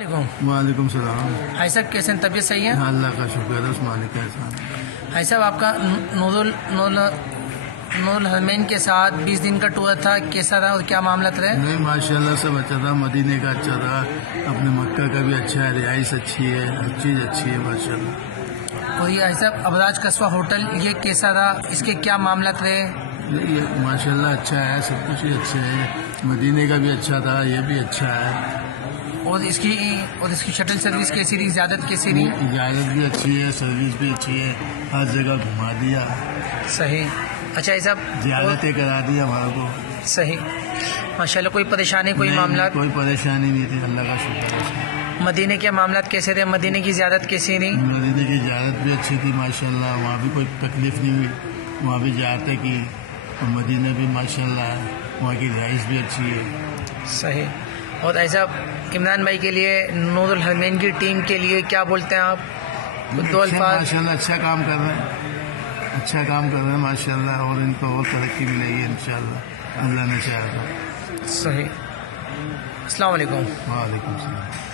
وعلیکم السلام۔ بھائی صاحب کیسے ہیں؟ طبیعت صحیح ہے؟ اللہ کا شکر ہے، اس مالک کا احسان۔ بھائی صاحب آپ کا نور الحرمین کے ساتھ 20 دن کا ٹور تھا، کیسا رہا اور کیا معاملات رہے؟ نہیں ماشاءاللہ سب اچھا تھا، مدینے کا اچھا تھا، اپنے مکہ کا بھی اچھا ہے، رہائش اچھی ہے، ہر چیز اچھی ہے ماشاءاللہ۔ اور یہ بھائی صاحب ابراج قصوہ ہوٹل یہ کیسا رہا، اس کے کیا معاملات رہے؟ یہ ماشاءاللہ اچھا ہے، سب کچھ ہی اچھا ہے، مدینے کا بھی اچھا تھا، یہ بھی اچھا ہے۔ اور اس کی شٹل سروس کیسی رہی، زیادت کیسی رہی؟ اجازت بھی اچھی ہے، سروس بھی اچھی ہے، ہر جگہ گھما دیا، صحیح۔ اچھا یہ صاحب زیارتیں کرا دی ہمارے کو۔ صحیح ماشاءاللہ۔ کوئی پریشانی کوئی نہیں، معاملات؟ کوئی پریشانی نہیں تھی، اللہ کا شکر ہے۔ مدینے کے معاملات کیسے رہے؟ مدینے کی زیارت کیسی رہی؟ مدینے کی زیارت بھی اچھی تھی ماشاءاللہ، وہاں بھی کوئی تکلیف نہیں ہوئی، وہاں بھی زیارتیں کی، اور مدینہ بھی ماشاءاللہ وہاں کی رہائش بھی اچھی ہے۔ صحیح۔ اور ایسا عمران بھائی کے لیے، نور الحرمین کی ٹیم کے لیے کیا بولتے ہیں آپ؟ دو الفاظ۔ ماشاءاللہ اچھا کام کر رہے ہیں، اچھا کام کر رہے ہیں ماشاءاللہ، اور ان کو اور ترقی ملے گی انشاءاللہ، اللہ نے چاہا تو۔ صحیح۔ السلام علیکم۔ وعلیکم السلام۔